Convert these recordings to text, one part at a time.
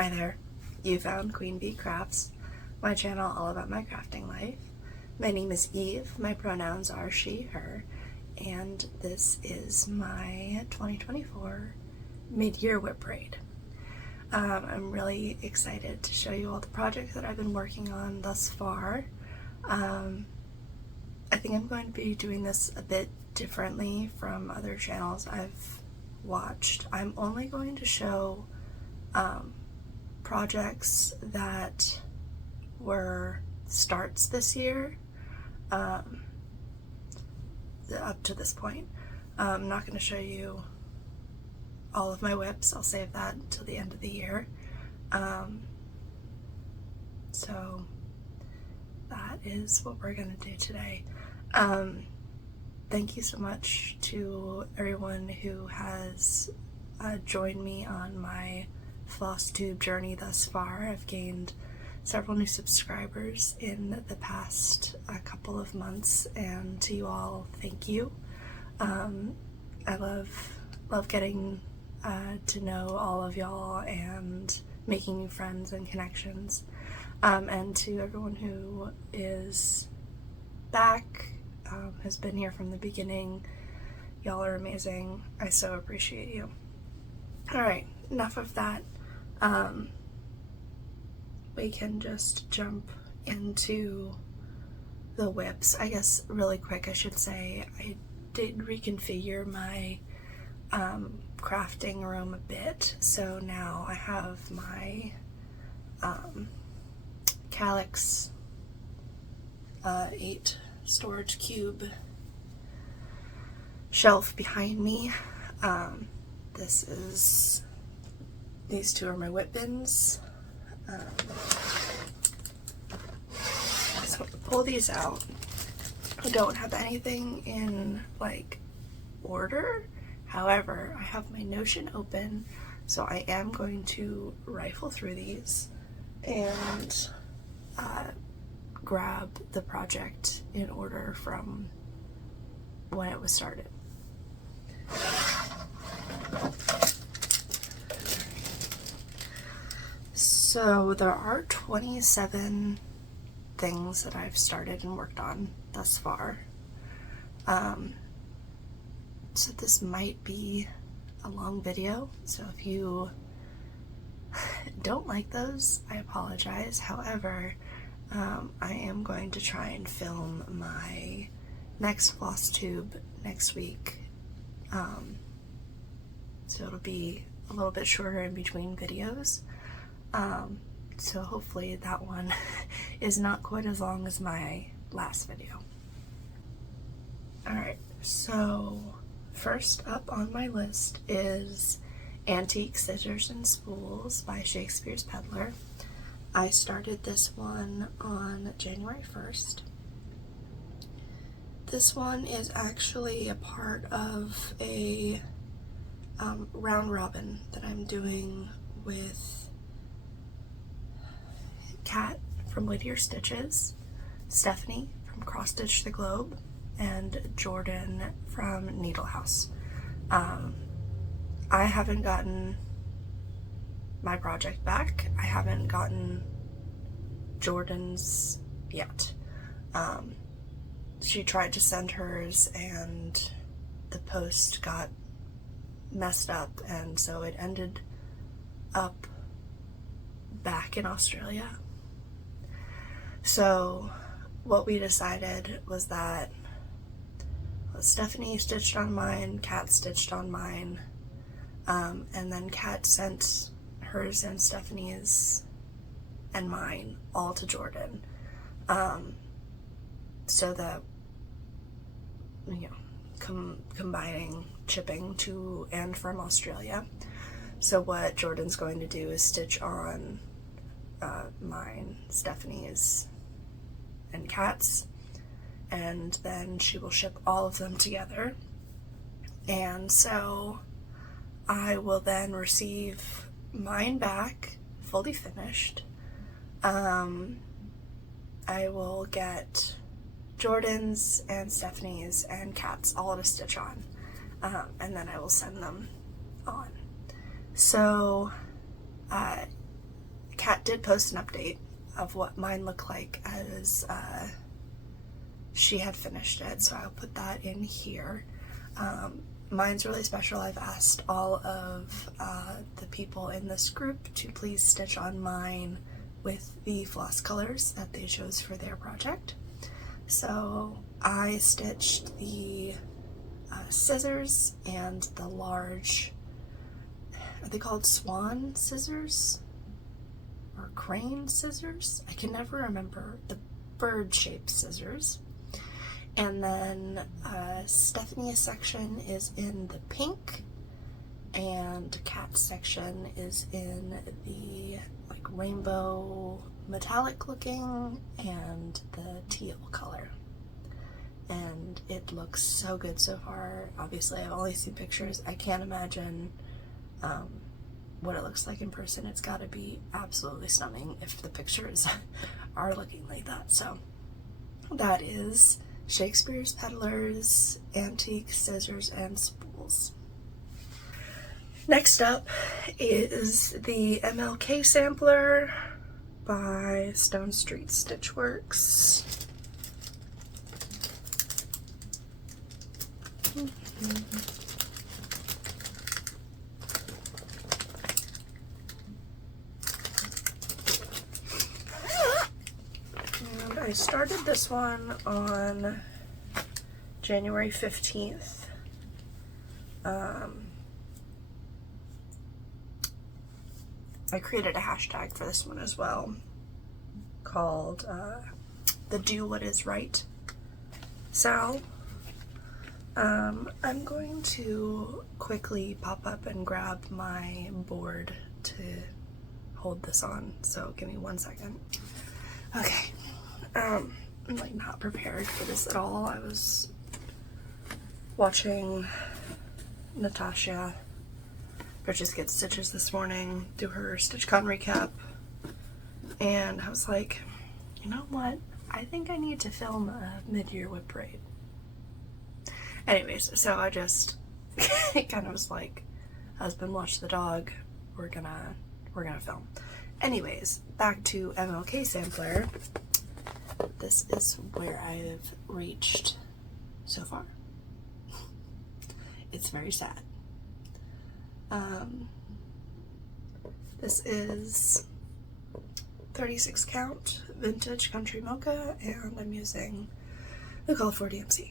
Hi there, you found Queen Bee Crafts, my channel all about my crafting life. My name is Eve, my pronouns are she, her, and this is my 2024 mid-year whip parade. I'm really excited to show you all the projects that I've been working on thus far. I think I'm going to be doing this a bit differently from other channels I've watched. I'm only going to show projects that were starts this year up to this point. I'm not going to show you all of my whips. I'll save that until the end of the year. So that is what we're going to do today. Thank you so much to everyone who has joined me on my FlossTube journey thus far. I've gained several new subscribers in the past couple of months, and to you all, thank you. I love getting to know all of y'all and making new friends and connections. And to everyone who is back, has been here from the beginning, y'all are amazing. I so appreciate you. Alright, enough of that. We can just jump into the whips. I guess really quick I should say I did reconfigure my crafting room a bit, so now I have my Kallax 8 storage cube shelf behind me. These two are my whip bins. So to pull these out, I don't have anything in like order. However, I have my Notion open, so I am going to rifle through these and grab the project in order from when it was started. So there are 27 things that I've started and worked on thus far. So this might be a long video, so if you don't like those, I apologize. However, I am going to try and film my next FlossTube next week. So it'll be a little bit shorter in between videos. So hopefully that one is not quite as long as my last video. Alright, so first up on my list is Antique Scissors and Spools by Shakespeare's Peddler. I started this one on January 1st. This one is actually a part of a round robin that I'm doing with Kat from Whittier Stitches, Stephanie from Cross Stitch the Globe, and Jordan from Needle House. I haven't gotten my project back. I haven't gotten Jordan's yet. She tried to send hers and the post got messed up, and so it ended up back in Australia. So what we decided was that Stephanie stitched on mine, Kat stitched on mine, and then Kat sent hers and Stephanie's and mine all to Jordan, so that, you know, combining shipping to and from Australia. So what Jordan's going to do is stitch on mine, Stephanie's, and Kat's, and then she will ship all of them together. And so I will then receive mine back fully finished. I will get Jordan's and Stephanie's and Kat's all to stitch on, and then I will send them on. So Kat did post an update of what mine looked like as she had finished it, so I'll put that in here. Mine's really special. I've asked all of the people in this group to please stitch on mine with the floss colors that they chose for their project. So I stitched the scissors and the large, are they called swan scissors or crane scissors? I can never remember. The bird-shaped scissors. And then Stephanie's section is in the pink, and Kat's section is in the like rainbow metallic looking and the teal color. And it looks so good so far. Obviously, I've only seen pictures. I can't imagine what it looks like in person. It's got to be absolutely stunning if the pictures are looking like that. So that is Shakespeare's Peddlers Antique Scissors and Spools. Next up is the MLK sampler by Stone Street Stitchworks. And I started this one on January 15th. I created a hashtag for this one as well called the Do What Is Right Sal. I'm going to quickly pop up and grab my board to hold this on, so give me 1 second. Okay, I'm like not prepared for this at all. I was watching Natasha Bridges Get Stitches this morning do her StitchCon recap, and I was like, you know what? I think I need to film a mid-year whip braid. Anyways, so I just it kind of was like, husband, watch the dog. We're gonna film. Anyways, back to MLK sampler. This is where I've reached so far. It's very sad. This is 36 count vintage country mocha, and I'm using the Call for DMC.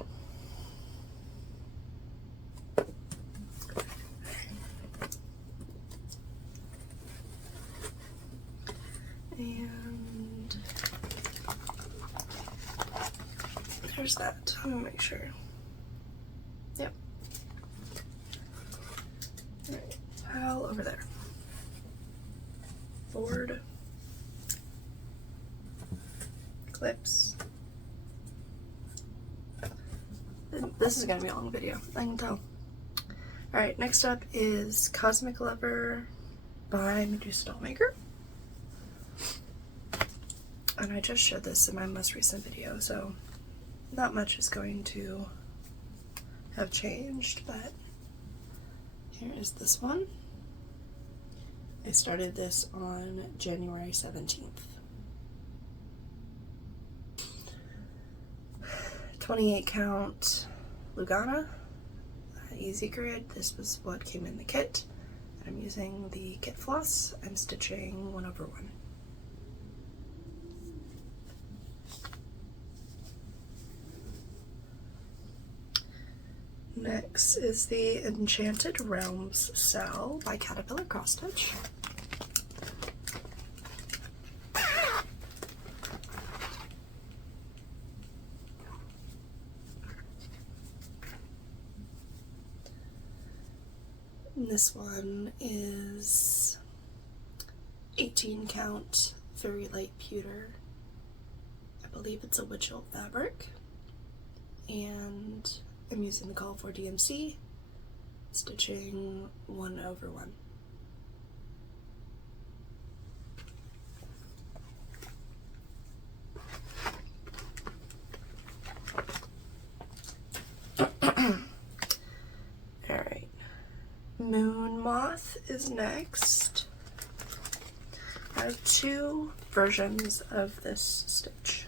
And there's that. I'm gonna make sure. Yep. Alright, pile over there. Board. Clips. This is gonna be a long video, I can tell. Alright, next up is Cosmic Lover by Medusa Dollmaker. And I just showed this in my most recent video, so not much is going to have changed, but here is this one. I started this on January 17th. 28 count Lugana, easy grid. This was what came in the kit. I'm using the kit floss. I'm stitching 1/1. Next is the Enchanted Realms Cell by Caterpillar Cross Stitch. This one is 18 count very light pewter. I believe it's a Witchell fabric, and I'm using the Call for DMC, stitching 1/1. Alright, Moon Moth is next. I have two versions of this stitch.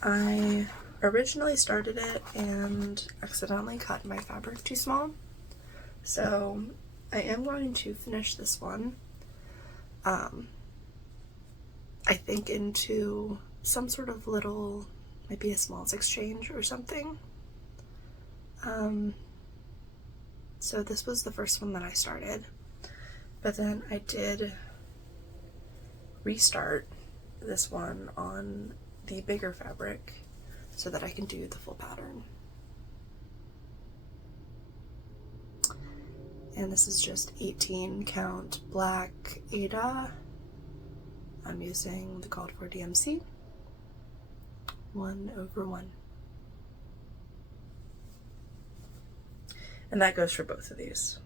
I originally started it and accidentally cut my fabric too small, so I am going to finish this one, I think into some sort of little, maybe a smalls exchange or something. So this was the first one that I started, but then I did restart this one on the bigger fabric so that I can do the full pattern. And this is just 18 count black Aida. I'm using the called for DMC 1/1. And that goes for both of these.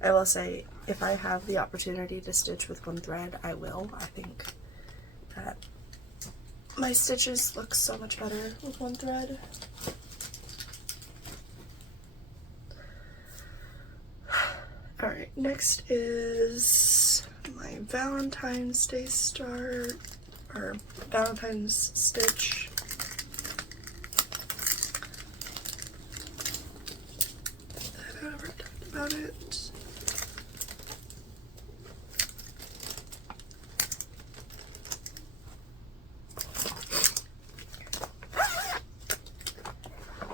I will say, if I have the opportunity to stitch with one thread, I will. I think that my stitches look so much better with one thread. Alright, next is my Valentine's Day start, or Valentine's stitch. Have I ever talked about it?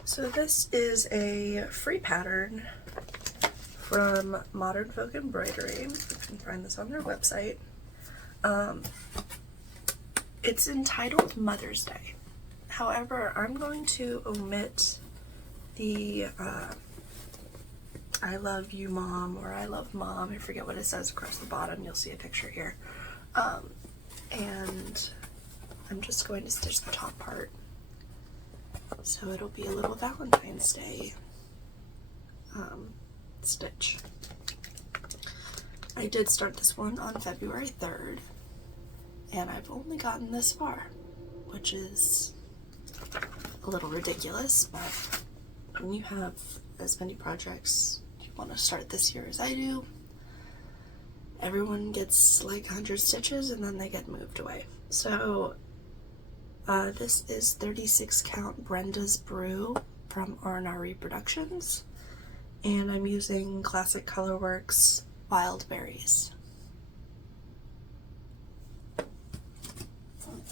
So this is a free pattern from Modern Folk Embroidery. You can find this on their website. It's entitled Mother's Day. However, I'm going to omit the I love you mom, or I love mom. I forget what it says across the bottom. You'll see a picture here. And I'm just going to stitch the top part. So it'll be a little Valentine's Day stitch. I did start this one on February 3rd, and I've only gotten this far, which is a little ridiculous, but when you have as many projects you want to start this year as I do, everyone gets like 100 stitches and then they get moved away. So this is 36 count Brenda's Brew from R&R Reproductions, and I'm using Classic Colorworks Wild Berries. And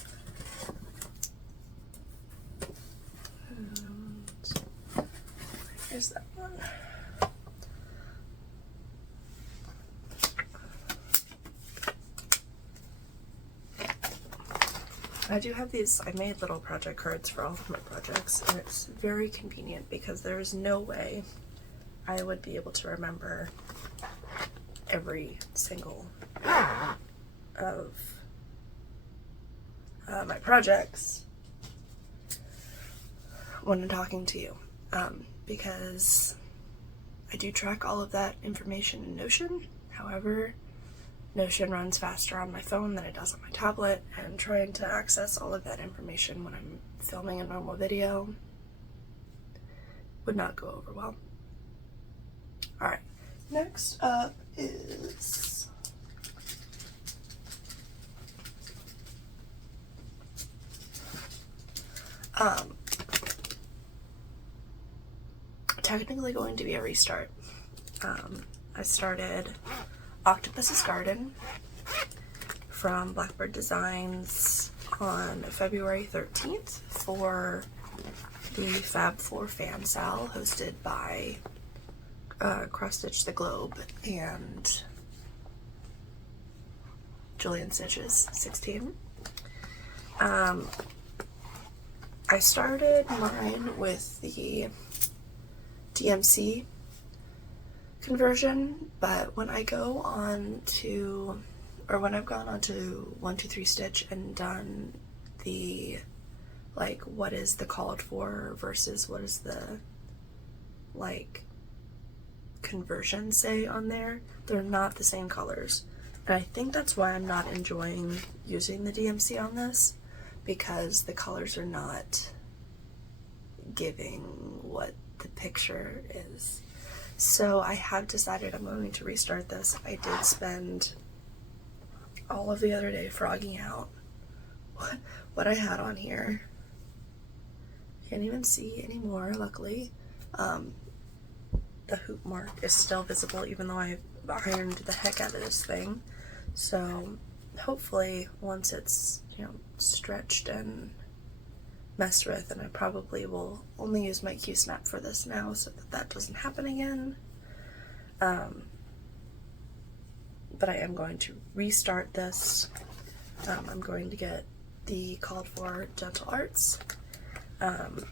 here's that one. I do have these, I made little project cards for all of my projects, and it's very convenient because there's no way I would be able to remember every single of my projects when I'm talking to you, because I do track all of that information in Notion. However, Notion runs faster on my phone than it does on my tablet, and trying to access all of that information when I'm filming a normal video would not go over well. Alright, next up is technically going to be a restart. I started Octopus's Garden from Blackbird Designs on February 13th for the Fab 4 fan sale hosted by Cross Stitch the Globe and Julian Stitches 16. I started mine with the DMC conversion, but when I go on to, or when I've gone on to 123 Stitch and done the, like, what is the called for versus what is the, like, conversion say on there, they're not the same colors. And I think that's why I'm not enjoying using the DMC on this, because the colors are not giving what the picture is. So I have decided I'm going to restart this. I did spend all of the other day frogging out what I had on here. Can't even see anymore, luckily. The hoop mark is still visible even though I ironed the heck out of this thing. So hopefully once it's, you know, stretched and messed with, and I probably will only use my Q-snap for this now so that that doesn't happen again. But I am going to restart this. I'm going to get the called for Gentle Arts. And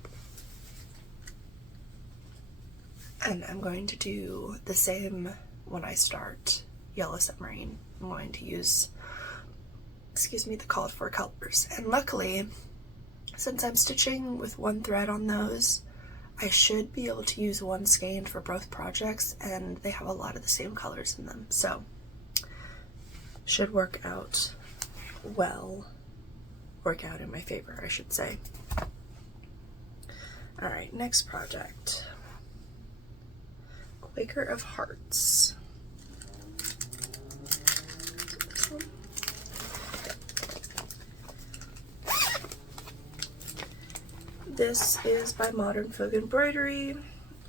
I'm going to do the same when I start Yellow Submarine. I'm going to use, excuse me, the called for colors. And luckily, since I'm stitching with one thread on those, I should be able to use one skein for both projects, and they have a lot of the same colors in them. So, should work out well. Work out in my favor, I should say. Alright, next project. Quaker of Hearts. This is by Modern Folk Embroidery.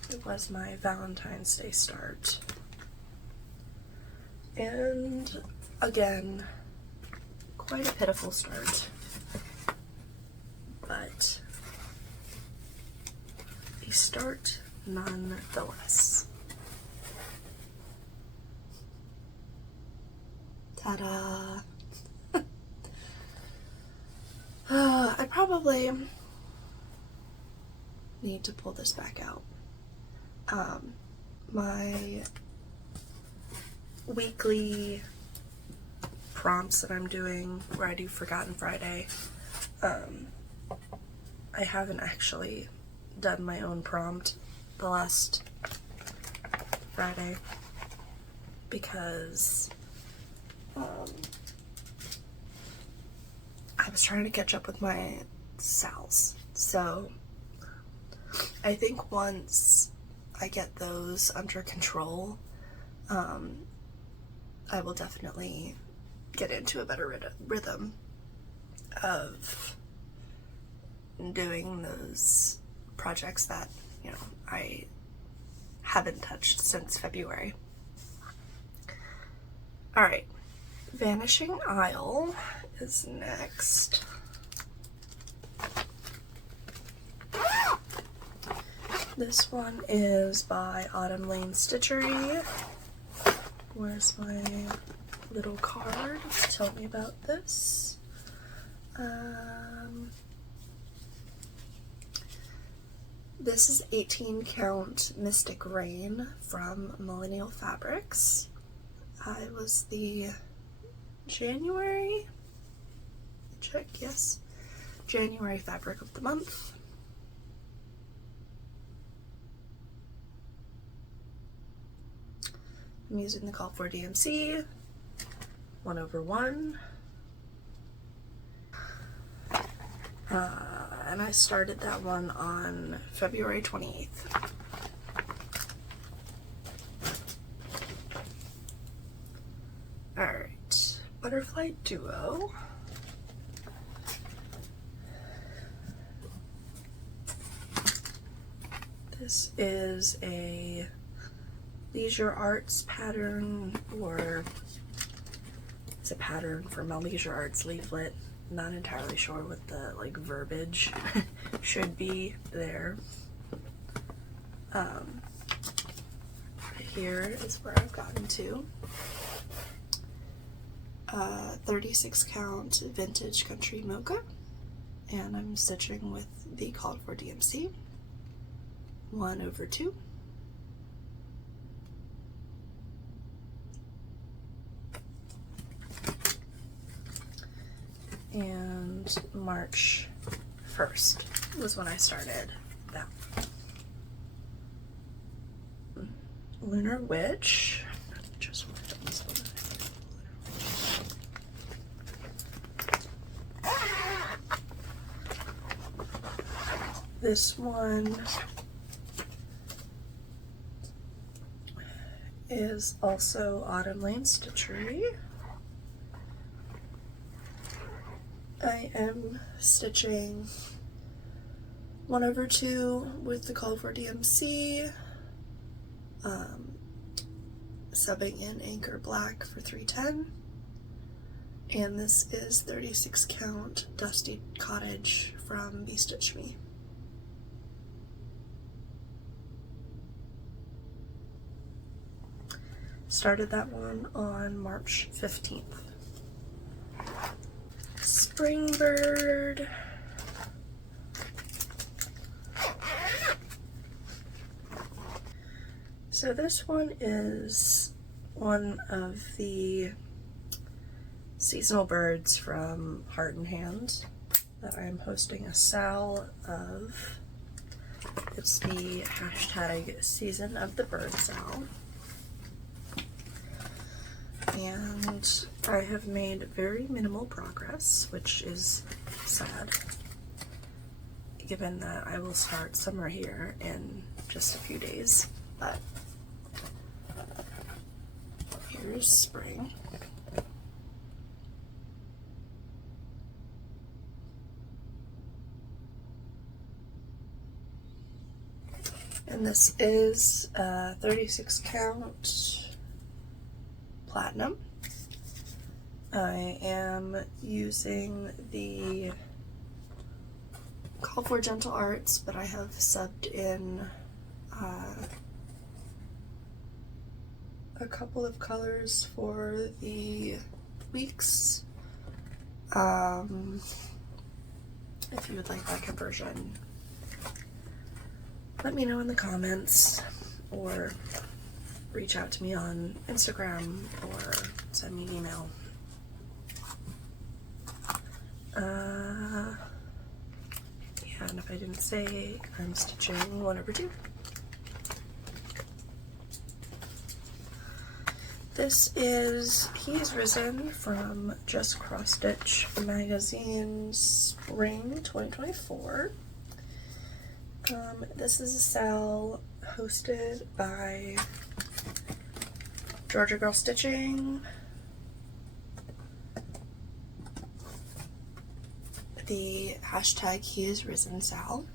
It was my Valentine's Day start. And again, quite a pitiful start. But a start nonetheless. Ta-da! I probably need to pull this back out. My weekly prompts that I'm doing, where I do Forgotten Friday, I haven't actually done my own prompt the last Friday because I was trying to catch up with my SALs. So I think once I get those under control, I will definitely get into a better rhythm of doing those projects that, you know, I haven't touched since February. Alright, Vanishing Isle is next. This one is by Autumn Lane Stitchery. Where's my little card to tell me about this? This is 18 count Mystic Rain from Millennial Fabrics. I was the January fabric of the month. I'm using the Call for DMC 1/1. And I started that one on February 28th. Alright, Butterfly Duo. This is a Leisure Arts pattern, or it's a pattern from a Leisure Arts leaflet. Not entirely sure what the verbiage should be there. Here is where I've gotten to. 36 count Vintage Country Mocha, and I'm stitching with the Called for DMC 1/2. And March 1st was when I started that. Lunar Witch. Just worked on this one. This one is also Autumn Lane Stitchery. I am stitching 1/2 with the Call for DMC, subbing in Anchor Black for 310, and this is 36 count Dusty Cottage from Be Stitch Me. Started that one on March 15th. Springbird. So this one is one of the seasonal birds from Heart and Hand that I'm hosting a sal of. It's the hashtag Season of the Bird sal. And I have made very minimal progress, which is sad, given that I will start summer here in just a few days. But here's spring. And this is a 36 count platinum. I am using the Call for Gentle Arts, but I have subbed in a couple of colors for the weeks. If you would like that conversion, let me know in the comments, or reach out to me on Instagram, or send me an email. Yeah, and if I didn't say, I'm stitching 1/2. This is He Is Risen from Just Cross Stitch Magazine Spring 2024. This is a sal hosted by Georgia Girl Stitching. The hashtag He Is Risen sal.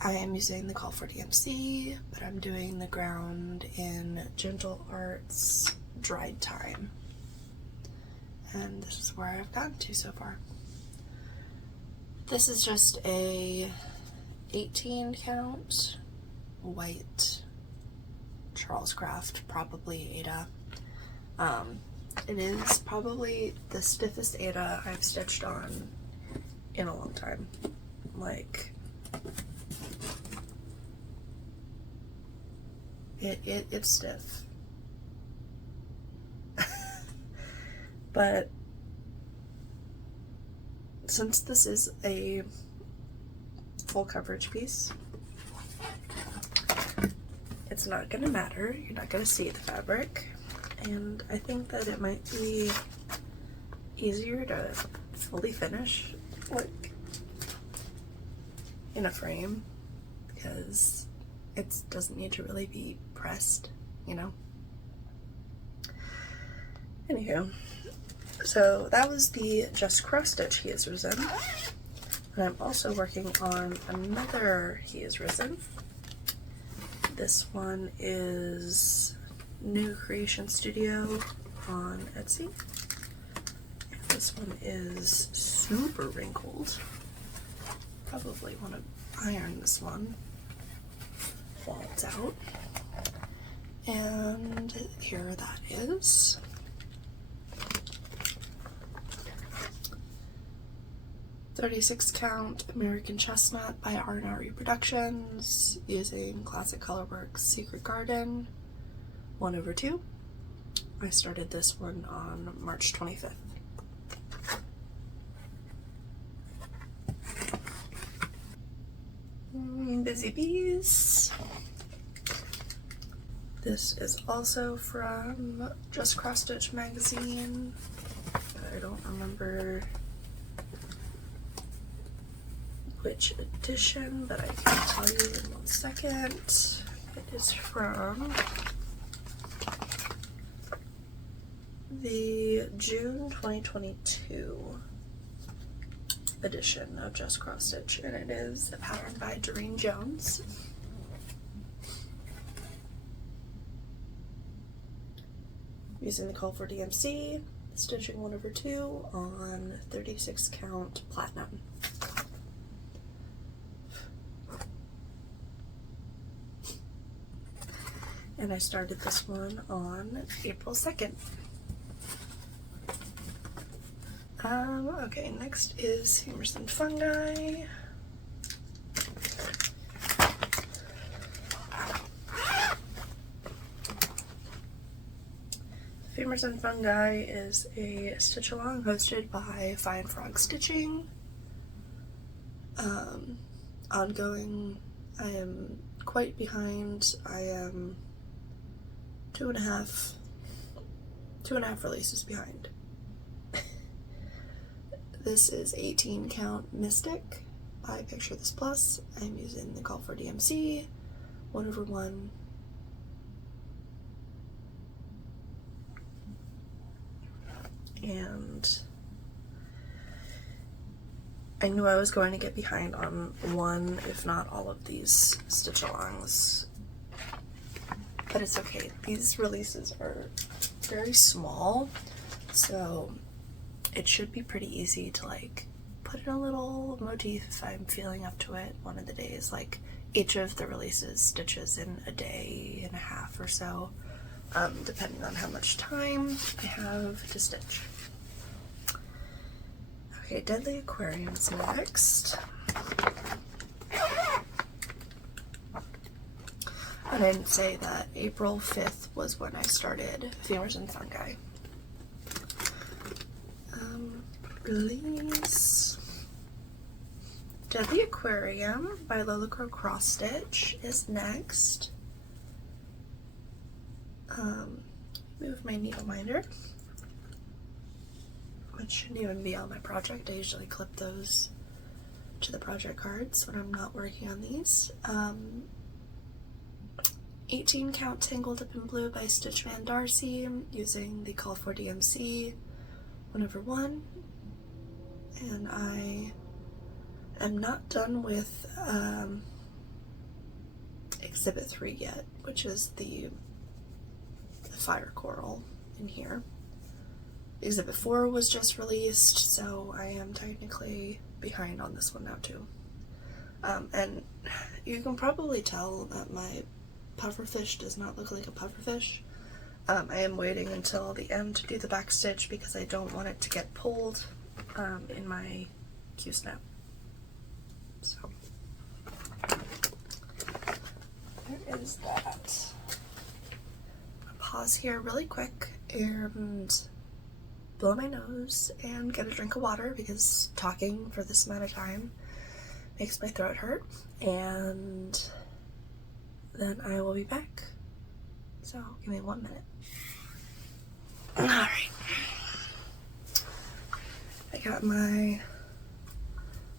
I am using the Call for DMC, but I'm doing the ground in Gentle Arts Dried Time. And this is where I've gotten to so far. This is just a 18 count white Charles Craft, probably Aida. It is probably the stiffest Aida I've stitched on in a long time. Like, it's stiff. But since this is a full coverage piece, it's not gonna matter. You're not gonna see the fabric, and I think that it might be easier to fully finish like in a frame, because it doesn't need to really be pressed, you know. Anywho, so that was the Just Cross Stitch He Is Risen. And I'm also working on another He Is Risen. This one is New Creation Studio on Etsy. This one is super wrinkled. Probably want to iron this one while it's out. And here that is. .36 count American Chestnut by R&R Reproductions, using Classic Colorworks Secret Garden 1/2. I started this one on March 25th. Busy Bees. This is also from Just Cross Stitch Magazine. I don't remember which edition, but I can tell you in 1 second. It is from the June 2022 edition of Just Cross Stitch, and it is a pattern by Doreen Jones. Using the Call for DMC, stitching 1/2 on 36 count platinum. And I started this one on April 2nd. Okay, next is Humours and Fungi. Humours and Fungi is a stitch along hosted by Fine Frog Stitching. Ongoing, I am quite behind. I am two and a half releases behind. This is 18 count Mystic by Picture This Plus. I'm using the Call for DMC 1/1. And I knew I was going to get behind on one, if not all of these stitch alongs. But it's okay. These releases are very small, so it should be pretty easy to like put in a little motif if I'm feeling up to it one of the days. Like each of the releases stitches in a day and a half or so, depending on how much time I have to stitch. Okay, Deadly Aquarium's next. I didn't say that April 5th was when I started Humours and Fungi. Release. Deadly Aquarium by Lola Crow Cross Stitch is next. Move my needle minder, which shouldn't even be on my project. I usually clip those to the project cards when I'm not working on these. 18 count Tangled Up in Blue by Stitchman Darcy, using the Call for DMC 1/1. And I am not done with Exhibit 3 yet, which is the fire coral in here. Exhibit 4 was just released, so I am technically behind on this one now too. And you can probably tell that my pufferfish does not look like a pufferfish. I am waiting until the end to do the back stitch because I don't want it to get pulled in my Q-snap. So there is that. I'll pause here really quick and blow my nose and get a drink of water because talking for this amount of time makes my throat hurt, and then I will be back. So give me 1 minute. Alright. I got my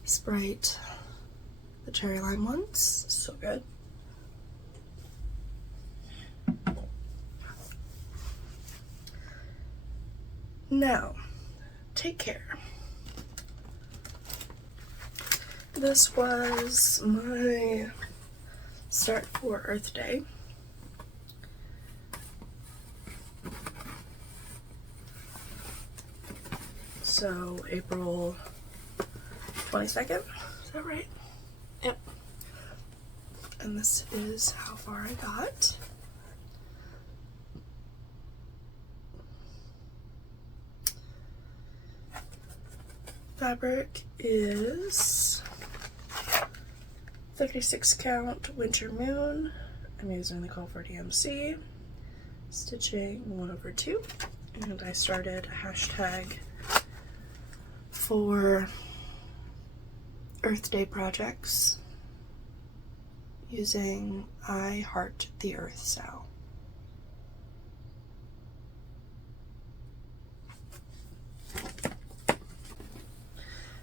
Sprite, the cherry lime ones, so good. Now, Take Care. This was my start for Earth Day. So April 22nd, is that right? Yep. And this is how far I got. Fabric is 36 count Winter Moon. I'm using the Call for DMC, stitching 1/2, and I started a hashtag for Earth Day projects using I Heart the Earth Sal.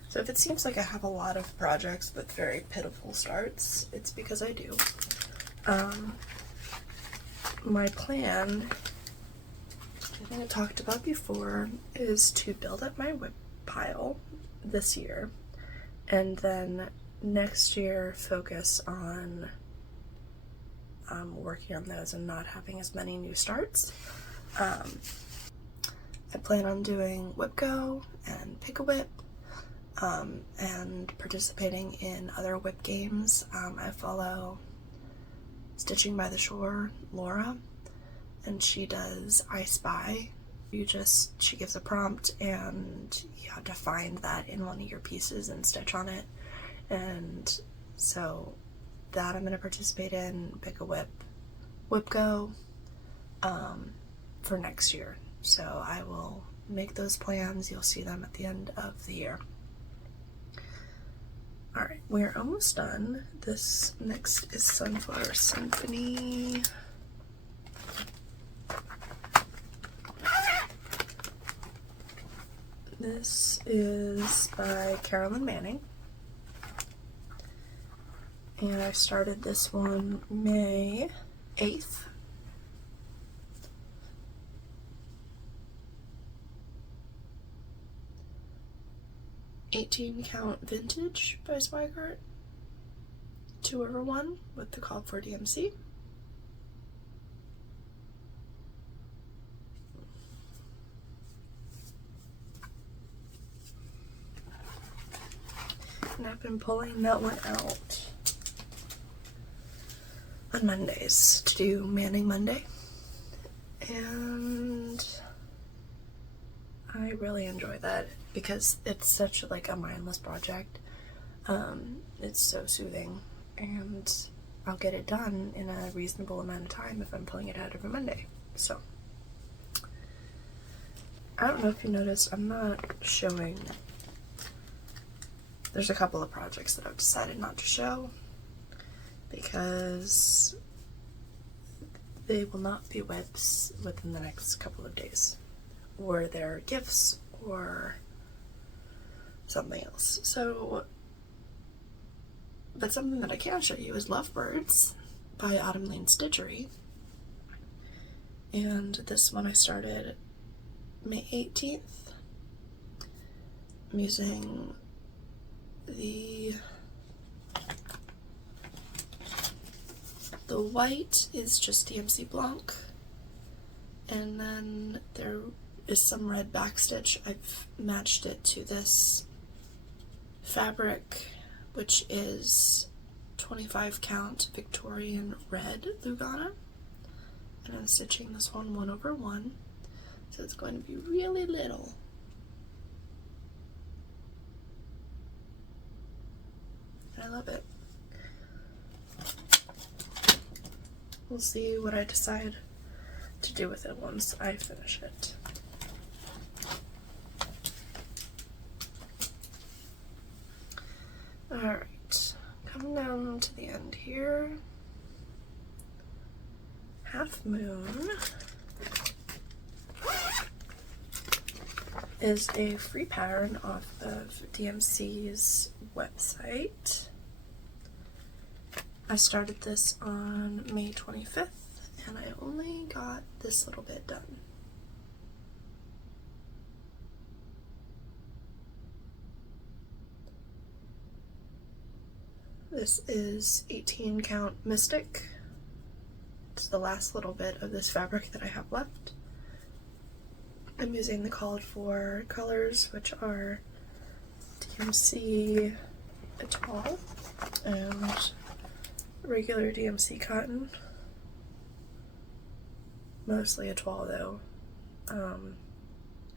So if it seems like I have a lot of projects with very pitiful starts, it's because I do. My plan thing I talked about before is to build up my whip pile this year, and then next year focus on working on those and not having as many new starts. I plan on doing WhipGo and Pick-a-Whip, and participating in other whip games. I follow Stitching by the Shore, Laura, and she does I Spy. She gives a prompt and you have to find that in one of your pieces and stitch on it. And so that I'm going to participate in, Pick-a-Whip, WhipGo, for next year. So I will make those plans. You'll see them at the end of the year. Alright, we're almost done. This next is Sunflower Symphony. This is by Carolyn Manning. And I started this one May 8th. "18 Count Vintage" by Zweigart. 2/1 with the call for DMC. And I've been pulling that one out on Mondays to do Manning Monday. And I really enjoy that because it's such like a mindless project. It's so soothing, and I'll get it done in a reasonable amount of time if I'm pulling it out every Monday. So I don't know if you noticed, I'm not showing. There's a couple of projects that I've decided not to show because they will not be whips within the next couple of days, or they're gifts or something else. So, but something that I can show you is Lovebirds by Autumn Lane Stitchery. And this one I started May 18th. I'm using the white is just DMC Blanc, and then there is some red backstitch. I've matched it to this fabric, which is 25 count Victorian red Lugana, and I'm stitching this one 1/1, so it's going to be really little. I love it. We'll see what I decide to do with it once I finish it. Alright, coming down to the end here. Half Moon is a free pattern off of DMC's website. I started this on May 25th, and I only got this little bit done. This is 18 count Mystic. It's the last little bit of this fabric that I have left. I'm using the called for colors, which are DMC Etoile and regular DMC cotton. Mostly Etoile though.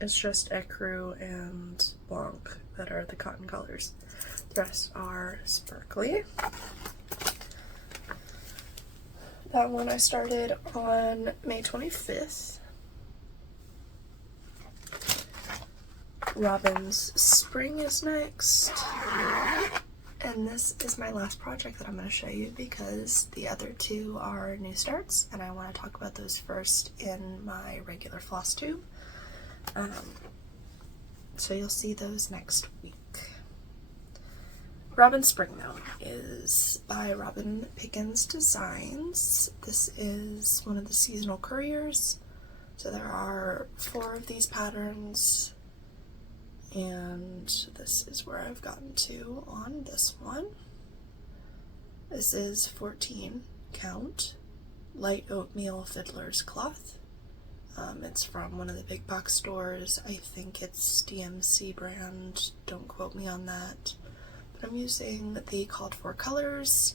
It's just Ecru and Blanc that are the cotton colors. The rest are sparkly. That one I started on May 25th. Robin's Spring is next. And this is my last project that I'm going to show you because the other two are new starts, and I want to talk about those first in my regular floss tube. So you'll see those next week. Robin Spring, though, is by Robin Pickens Designs. This is one of the seasonal couriers So there are 4 of these patterns, and this is where I've gotten to on this one. This is 14 count light oatmeal fiddler's cloth. It's from one of the big box stores. I think it's DMC brand, don't quote me on that. But I'm using the called for colors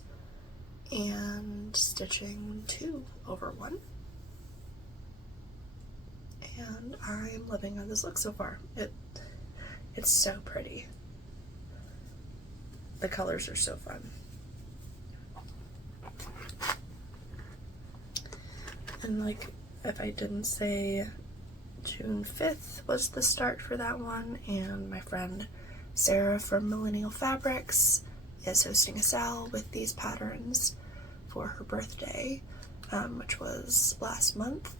and stitching 2/1. And I'm loving how this looks so far. It's so pretty. The colors are so fun. And like, if I didn't say, June 5th was the start for that one, and my friend Sarah from Millennial Fabrics is hosting a sale with these patterns for her birthday, which was last month,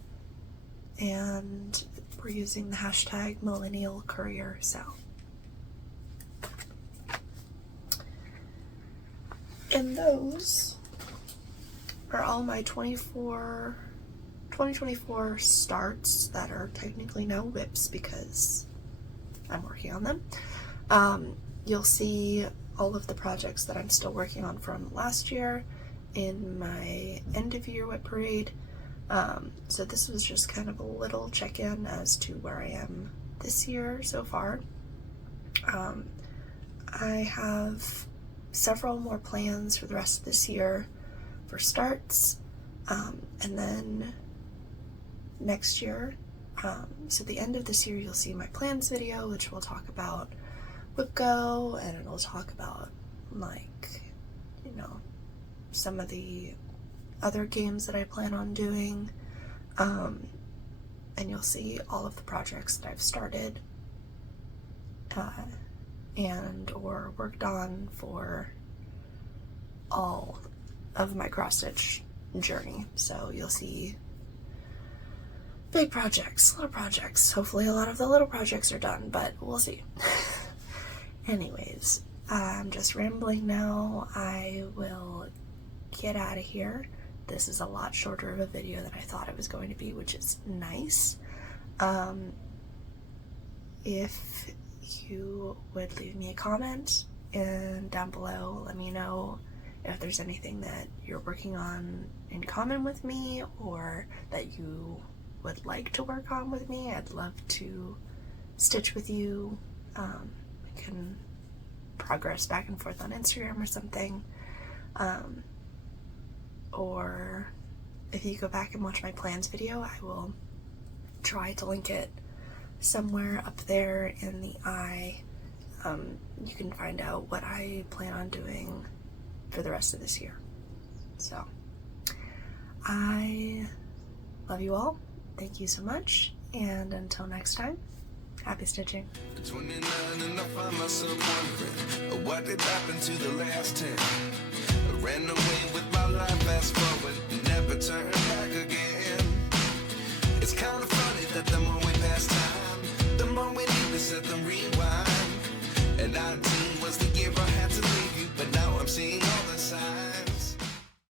and we're using the hashtag Millennial Courier Sale. And those are all my 2024 starts that are technically now whips because I'm working on them. You'll see all of the projects that I'm still working on from last year in my end of year whip parade. So this was just kind of a little check-in as to where I am this year so far. I have several more plans for the rest of this year for starts, and then next year, so the end of this year, you'll see my plans video, which will talk about WhipGo, and it'll talk about, like, you know, some of the other games that I plan on doing, and you'll see all of the projects that I've started and or worked on for all of my cross-stitch journey. So you'll see big projects, little projects. Hopefully a lot of the little projects are done, but we'll see. Anyways, I'm just rambling now. I will get out of here. This is a lot shorter of a video than I thought it was going to be, which is nice. If you would leave me a comment and down below, let me know if there's anything that you're working on in common with me or that you would like to work on with me. I'd love to stitch with you. We can progress back and forth on Instagram or something. Or if you go back and watch my plans video, I will try to link it somewhere up there in the eye. You can find out what I plan on doing for the rest of this year. So I love you all. Thank you so much, and until next time, happy stitching. 29 and I find myself wondering what did happen to the last 10. I ran away with my life, fast forward, never turn back.